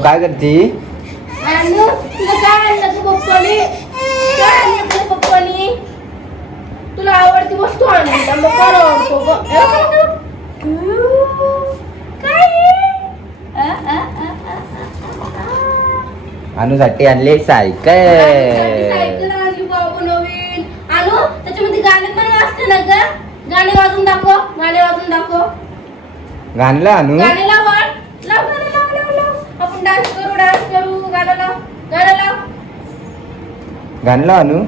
काय करते? तुला काय आणलं तू पप्पानी? काय आणलं तुला पप्पानी? तुला आवडती वस्तू आणली का? मग कोण आवडतो ग? काय अनुसाठी आणले सायकल. सायकल आणली बाबू नवीन. अनु त्याच्यामध्ये गाणे पण वाजते ना ग? गाणे वाजून दाखव, गाणे वाजून दाखव. गाणलं अनु? गाणे लाव, लाव गाणे लाव लाव लाव. आपण डान्स करू, गाणं लाव, गाणं लाव. गाणलं अनु?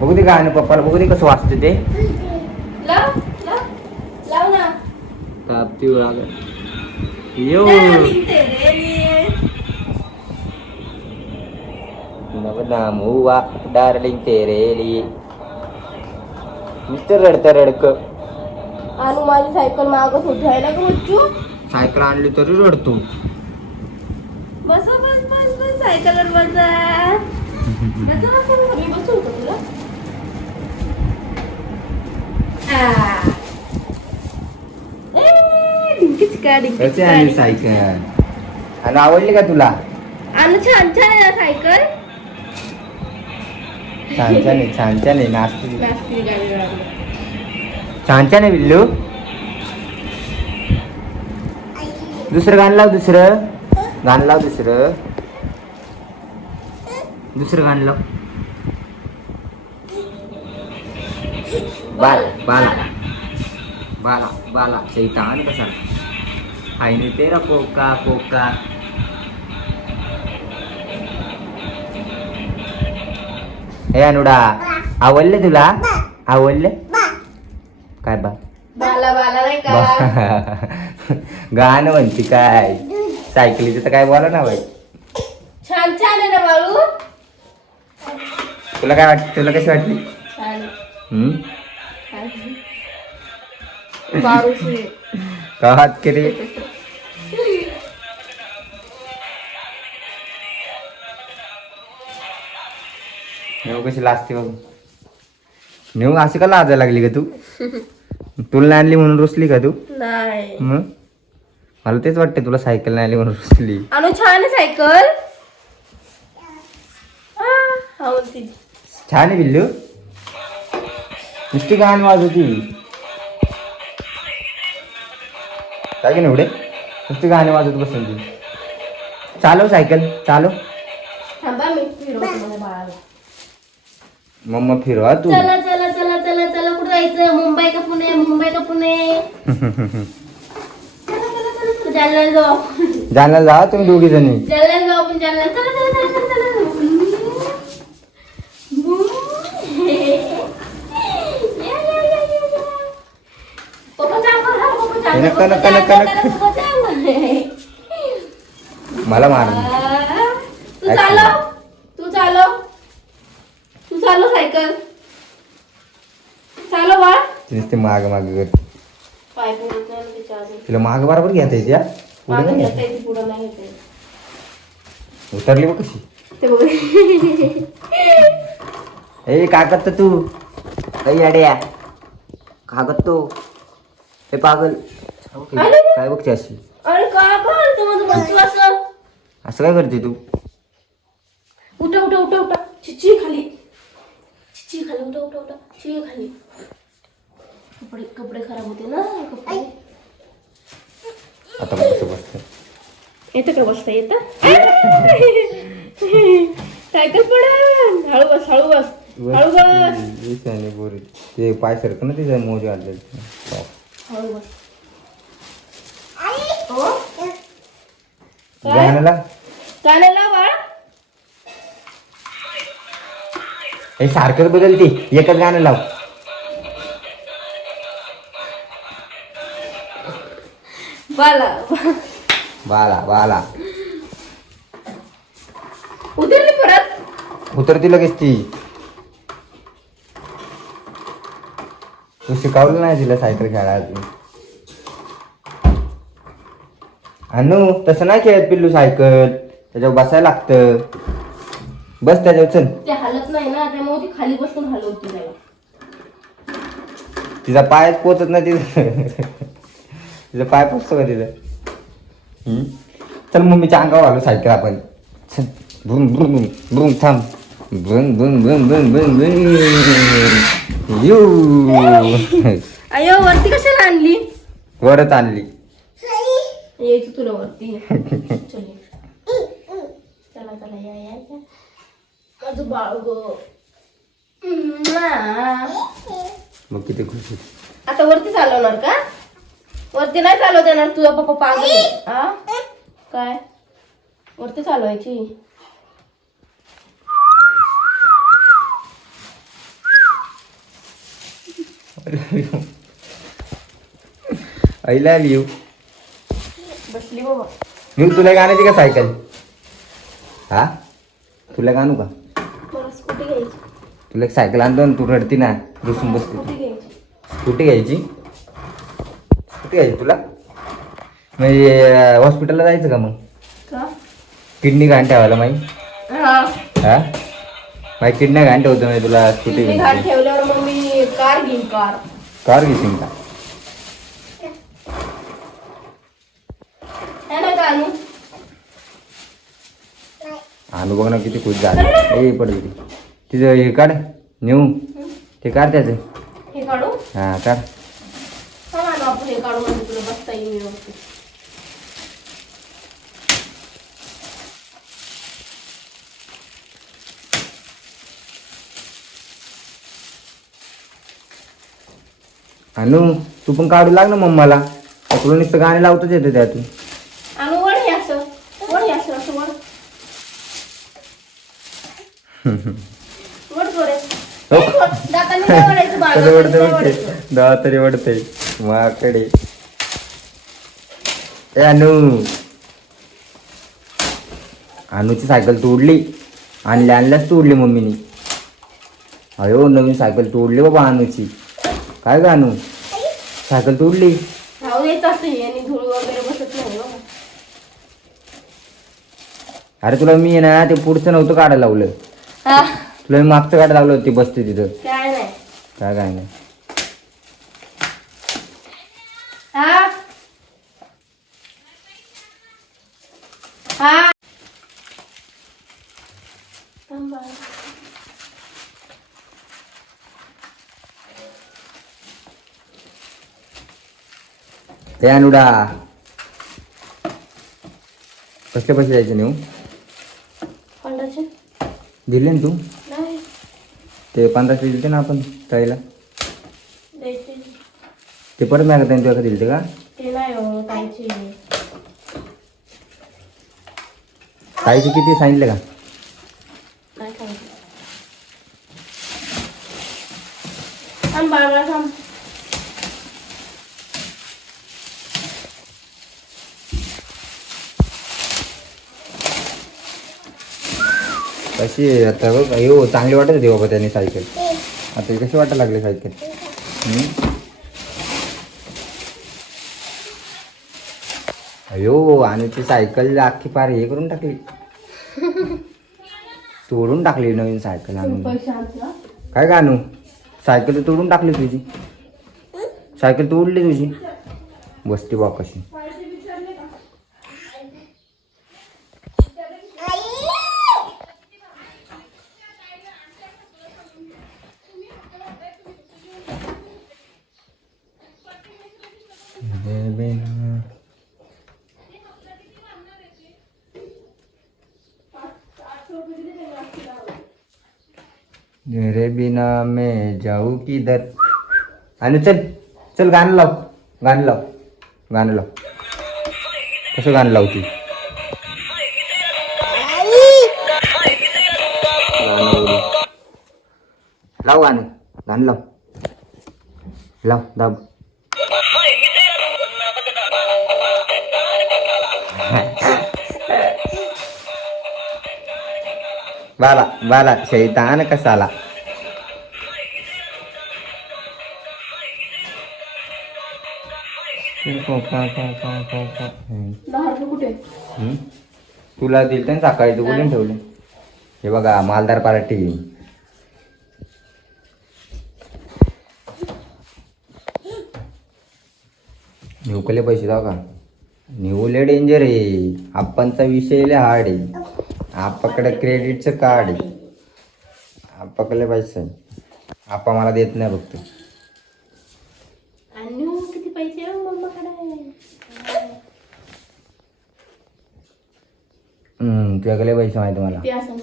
बघू दे गाणं पप्पाला, बघू दे कसं वाजतं ते. लाव लाव लाव ना. पिवळा यो डार्लिंग तेरे लिए. नाम हुआ डार्लिंग तेरे लिए. मिस्टर रडतं रडक. अनु माझी सायकल मागत होती आहे ना ग बच्चू? सायकल आणली तरी रडतो. बस बस बस बस सायकलवर बसा. बसा बसा बसा. मी बसू का तुला? डिंकीचिका कशी डिंकीचिका. आणली सायकल? आणि आवडली का तुला? अनु छान छान आहे ना सायकल. छान छान आहे, छान छान आहे. नाचते नाचती गाणी लावली. छान छान आहे बिल्लू. दुसरं गाणं लाव, दुसरं गाणं लाव, दुसरं गाणं लाव. बाला बाला बाला बाला शैतान कसा आईने तेरा कोका कोका. हे अनुडा आवडले तुला? आवडले काय बा? बाला बाला नाही का? गाणं म्हणते काय? सायकलीचं तर काय बोला ना बाई. छान छान आहे ना बाळू. तुला काय वाटत? तुला कशी वाटली? छान. हम्म बारूशी. का हात केली? नेऊ कशी लाजते बघ. नेऊ अशी का लाजायला लागली का तू? तुला नाही आणली म्हणून रुसली का तू? नाही. मग मला तेच वाटते, तुला सायकल नाही आली म्हणून रुसली. अनु छान आहे सायकल. आवडती. छान आहे बिल्लू. नुसती गाणं वाजवती काय की एवढे नुसती गाणे वाजवत बसून ती. चालव सायकल चालव. थांबा मी फिरवते माझ्या बाळाला. मम्मा फिरवा तू. चला चला चला चला चला. कुठं जायचं? मुंबई का पुणे? मुंबई का पुणे? चला चला चला चला. जालन्याला जाऊ. जायला जा तुम्ही दोघी जणी. जालन्याला जाऊ आपण. जालन्याला चला चला चला चला चला. या, या, या, या, या. पप्पा चांगलं राहा, पप्पा चांगलं, नका, पप्पा नका, चांगलं, नका, नका. पप्पा चांगलं. मला मार. तू चालव, तू चालव, तू चालव सायकल. चालव बाळ. नुसते माग माग कर. पाय पुरत नाही ना तिच्या अजून. तिला माग बरोबर घेता येते या. पुढे मागं नाही घेता येते, पुढं नाही घेता येत. घेता. उतरली बघ कशी. ते बघ. ए काय करतो तू? काही अड्या का करतो? हे पागल काय बघते अशी? अरे का करतो माझं बच्चू असं? असं काय करते तू? उठा उठा उठा उठा. चिची खाली, चिची खाली. उठा उठा उठा. चिची खाली. कपडे कपडे खराब होते ना कपडे. आता मग कसं बसतं? येतं का बसता येतं? सायकल पडन. हळू बस, हळू बस, हळू बस. ते पाय सरक ना तिचा मोज आले. हळू बस. हो? गाण्याला गाणं लाव बाळ. हे सारखंच बदलते. एकच गाणं लाव. बाला बाला बाला उतरली परत. उतरती लगेच ती. तू शिकवलं नाही तिला सायकल खेळायला अजून. अनु तसं नाही खेळत पिल्लू सायकल. त्याच्यावर बसायला लागतं. बस त्याच्यावर चल. ते हलत नाही ना त्यामुळे ती खाली बसून हलवती त्याला. तिचा पाय पोचत नाही तिथं. तिचा पाय पोचतो का तिथं? चल मम्मीच्या अंगावर आलो सायकल आपण. चल बुम बुम बुम थांब. बुम बुम बुम बुम बुम बुम यू. अयो वरती कशाला आणली? वरच आणली. यायचं तुला वरती. चल ये. चला चला या या या. माझं बाळ गं. मग किती खुश होती. आता वरती चालवणार का? वरती नाही चालवत येणार तुझा पप्पा पागल आहे. हा काय वरती चालवायची? I love you. बसली बाबा. मी तुला गाण्याची का सायकल? हा तुला गाणू का? मला स्कूटी घ्यायची. तुला एक सायकल आणतो ना, तू रडती ना बसून बसते. स्कूटी घ्यायची. स्कूटी घ्यायची. स्कूटी घ्यायची तुला म्हणजे हॉस्पिटलला जायचं का मग? का? किडनी घाण ठेवायला माही. हा हा माझी किडनी घाण ठेवतो म्हणजे तुला स्कूटी किती घाण घ्यायची. ठेवल्यावर मग मी कार घेईन कार. कार घेशील का? है ना का आणू? आणू बघ ना किती खुश झालं. ए पडली तिचं हे काढ नेऊ ते काढ त्याचं. हे काढू? हा काढ. हा आणू आपण हे काढू म्हणजे तुला बसता येईल व्यवस्थित. आणू तू पण काढू लाग ना मम्माला. तुला नुसतं गाणे लावतच येतं त्यातून. आणू वळ हे असं. वळ हे असं असं वळ. वळ जोरात. हो. दातांनी नाही वळायचं बाळा, तरी दातांनी वडते नाही वडते वळायचं. दहा तरी वडते माकडे. ए आणू आणूची सायकल तोडली. आणल्याच तोडली मम्मीनी. अयो नवीन सायकल तोडली बाबा आणूची. काय ग आणू सायकल तोडली. राहू द्यायचं असतं हे आणि धूळ वगैरे बसत नाही बघा. अरे तुला मी आहे ना ते पुढचं नव्हतं काढायला लावलं. हा तुला मी मागचं काढायला लावलं होती बसते तिथं. काय नाही. काय नाही. हा हा थांब बाळा. ते अनुडा कसले पैसे द्यायचे नेऊ? कोणाचे? दिले ना तू नाही ते 1500 दिलते ना आपण ताईला. द्यायचे. ते परत मागत त्यांनी तुला दिलते का? ते नाही हो ताईचे. ताईचे किती सांगितले का? नाही सांगितलं. थांब बाळा थांब. कशी आहे आता बघ. अयो चांगली वाटत होती बाबा त्याने सायकल. आता कशी वाटायला लागली सायकल? अयो आणि ती सायकल अख्खी पार हे करून टाकली. तोडून टाकली नवीन सायकल आणून. पैसे आणतो. काय का आणू सायकल तर तोडून टाकली तुझी. सायकल तोडली तुझी. बसती बा कशी. तेरे बिना मैं जाऊ किधर. आणि चल चल गाणं लाव. गाणं लाव. गाणं लाव. कसं गाणं लावती? लाव गाणं. गाणं लाव. लाव दाब. बाला बाला शैतान कसाला. कुठे? तुला दिल ना सकाळी तू कुठे ठेवले? हे बघा मालदार पार्टी. उकले पैसे जाऊ का? निवले डेंजर आहे. आपणचा विषय लय हार्ड आहे. आपाकडे क्रेडिटचं कार्ड आहे. आपाकडे पैसे आहे. आपा मला देत नाही फक्त. आणि किती पैसे आहे मम्माकडे? तुझ्याकडे पैसे माहिती मला. ते असं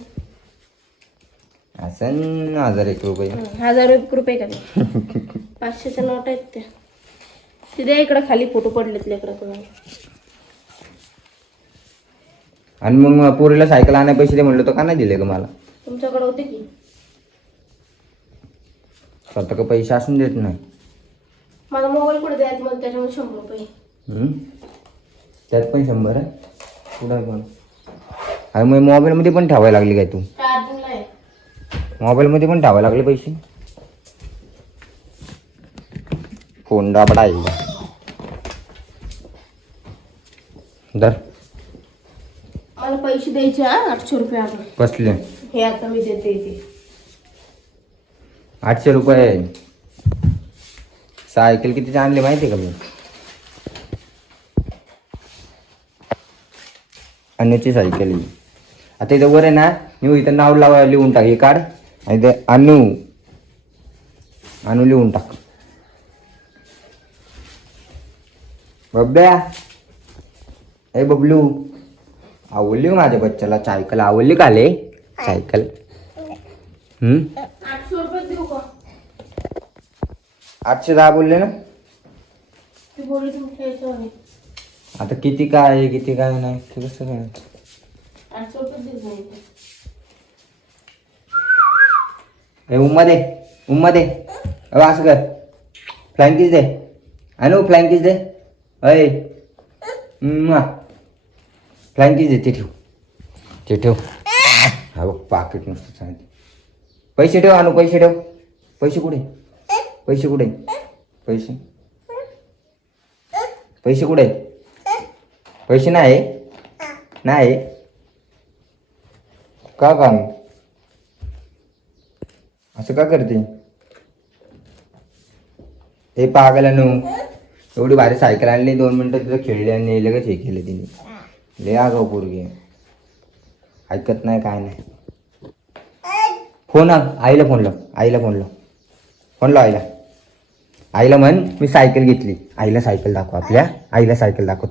असं 1001 रुपये. 1001 रुपये का ते? 500च्या नोट आहेत त्या. तिथे इकडे खाली फोटो पडलेत लेकरं. आणि मग पोरीला सायकल आणाय पैसे दे म्हणलं तर का नाही दिले ग मला? तुमच्याकडे होते की? स्वतः का पैसे असून देत नाही. माझा मोबाईल कुठे द्यायचा मला त्याच्यामध्ये 100 रुपये. त्यात पण 100 आहे. कुठं पण अरे मग मोबाईलमध्ये पण ठेवायला लागली काय तू? चार्जिंगला आहे. मोबाईलमध्ये पण ठेवायला लागले पैसे? फोन दाबडा आहे दर. मला पैसे द्यायचे 800 रुपये आता. कसले? हे आता मी देते ते. 800 रुपये. सायकल कितीची आणली माहिती का मी? अन्नूची सायकल ही. आता इथं वर आहे ना, मी इथं नाव लिहून टाक. हे काढ आणि ते अन्नू लिहून टाक. बब्या ए बबलू, आवडली माझ्या बच्चाला सायकल? आवडली का ले सायकल? 800 रुपये देऊ का? 810 बोलले ना? ते बोलले तुमच्या याच्यावर. आता किती काय आहे किती काय नाही ते कसं काय? 800 रुपये देऊ नाही. उम्मा दे असं कर. फ्लँकीज दे अनु, फ्लँकीज दे. अय फ्लँकीज दे. ते ठेव. हा बघ पाकिट नसतं सांगते. पैसे ठेव अनु, पैसे ठेव. पैसे कुठे? पैसे कुठे? पैसे कुठे? पैसे नाही का काम असं का करते? हे पागलानु, एवढी भारी सायकल आणली, 2 मिनिटं तिथं खेळले आणि लगेच हे केलं तिने. लय आगाऊ पोरगी. ऐकत नाही काय नाही. फोन आईला फोन लाव. आईला म्हण मी सायकल घेतली. आईला सायकल दाखव. आपल्या आईला सायकल दाखव.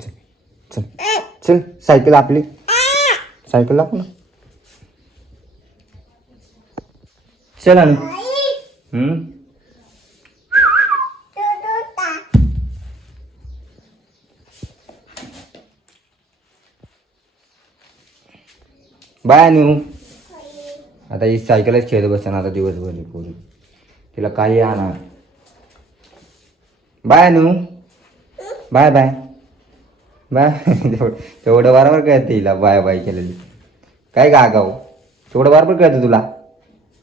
चल सायकल आपली. सायकल दाखव ना. चल अनु. बाय अनु. आता ही सायकलच खेळत बसताना आता दिवसभर पोरी. तिला काही आणा. बाय अनु. बाय तेवढं बरोबर कळतं तिला. बाय केलेली काय का आगाव? तेवढं बरोबर कळतं तुला?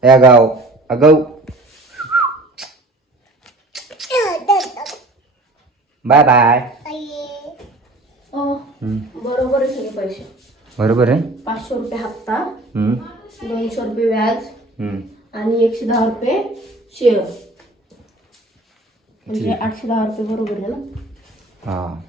गाव अगाऊ. बाय बरोबर आहे सगळे पैसे. बरोबर आहे. 500 रुपये हप्ता, 200 रुपये व्याज आणि 110 रुपये शेअर. म्हणजे 810 रुपये बरोबर आहे ना? हा.